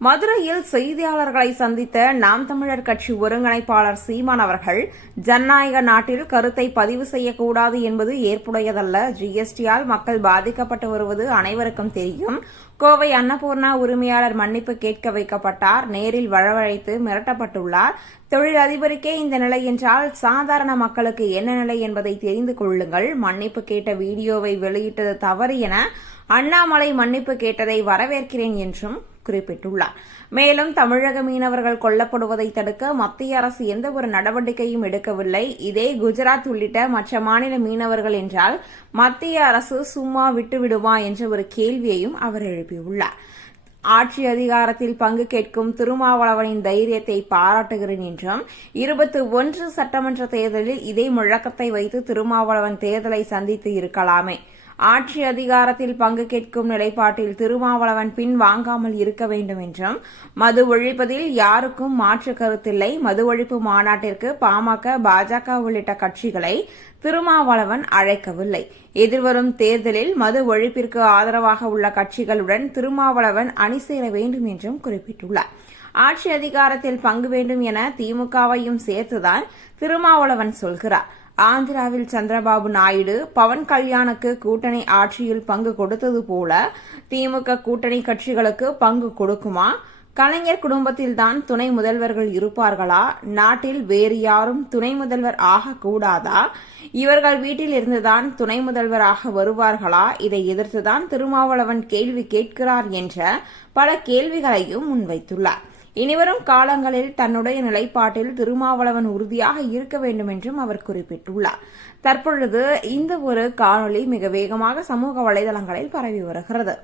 மதுரையில் செய்தியாளர்களை சந்தித்த நாம் தமிழர் கட்சி ஒருங்கிணைப்பாளர் சீமான் அவர்கள் ஜனநாயக நாட்டில் கருத்தை பதிவு செய்யக்கூடாது என்பது ஏற்புடையதல்ல. ஜிஎஸ்டியால் மக்கள் பாதிக்கப்பட்டு வருவது அனைவருக்கும் தெரியும். கோவை அன்னபூர்ணா உரிமையாளர் மன்னிப்பு கேட்க வைக்கப்பட்டார். நேரில் வரவழைத்து மிரட்டப்பட்டுள்ளார். தொழிலதிபருக்கே இந்த நிலை என்றால் சாதாரண மக்களுக்கு என்ன நிலை என்பதை தெரிந்து கொள்ளுங்கள். மன்னிப்பு கேட்ட வீடியோவை வெளியிட்டது தவறு என அண்ணாமலை மன்னிப்பு கேட்டதை வரவேற்கிறேன் என்றும் குறிப்பிட்டுள்ளார். மேலும் தமிழக மீனவர்கள் கொல்லப்படுவதை தடுக்க மத்திய அரசு எந்த ஒரு நடவடிக்கையும் எடுக்கவில்லை. இதே குஜராத் உள்ளிட்ட மற்ற மாநில மீனவர்கள் என்றால் மத்திய அரசு சும்மா விட்டுவிடுமா என்ற ஒரு கேள்வியையும் அவர் எழுப்பியுள்ளார். ஆட்சி அதிகாரத்தில் பங்கு கேட்கும் திருமாவளவனின் தைரியத்தை பாராட்டுகிறேன் என்றும் இருபத்தி ஒன்று சட்டமன்ற தேர்தலில் இதே முழக்கத்தை வைத்து திருமாவளவன் தேர்தலை சந்தித்து இருக்கலாமே. ஆட்சி அதிகாரத்தில் பங்கு கேட்கும் நிலைப்பாட்டில் திருமாவளவன் பின் வாங்காமல் இருக்க வேண்டும் என்றும் மது ஒழிப்பதில் யாருக்கும் மாற்று கருத்தில்லை. மது ஒழிப்பு மாநாட்டிற்கு பாமக பாஜக உள்ளிட்ட கட்சிகளை திருமாவளவன் அழைக்கவில்லை. எதிர்வரும் தேர்தலில் மது ஒழிப்பிற்கு ஆதரவாக உள்ள கட்சிகளுடன் திருமாவளவன் அணி சேர வேண்டும் என்றும் குறிப்பிட்டுள்ளார். ஆட்சி அதிகாரத்தில் பங்கு வேண்டும் என திமுகவையும் சேர்த்துதான் திருமாவளவன் சொல்கிறார். ஆந்திராவில் சந்திரபாபு நாயுடு பவன் கல்யாணுக்கு கூட்டணி ஆட்சியில் பங்கு கொடுத்தது போல திமுக கூட்டணி கட்சிகளுக்கு பங்கு கொடுக்குமா? கலைஞர் குடும்பத்தில்தான் துணை முதல்வர்கள் இருப்பார்களா? நாட்டில் வேறு யாரும் துணை முதல்வர் ஆகக்கூடாதா? இவர்கள் வீட்டில் இருந்துதான் துணை முதல்வராக வருவார்களா? இதை எதிர்த்துதான் திருமாவளவன் கேள்வி கேட்கிறார் என்ற பல கேள்விகளையும் முன்வைத்துள்ளார். இனிவரும் காலங்களில் தன்னுடைய நிலைப்பாட்டில் திருமாவளவன் உறுதியாக இருக்க வேண்டும் என்றும் அவர் குறிப்பிட்டுள்ளார். தற்பொழுது இந்த ஒரு காணொலி மிக வேகமாக சமூக வலைதளங்களில் பரவி வருகிறது.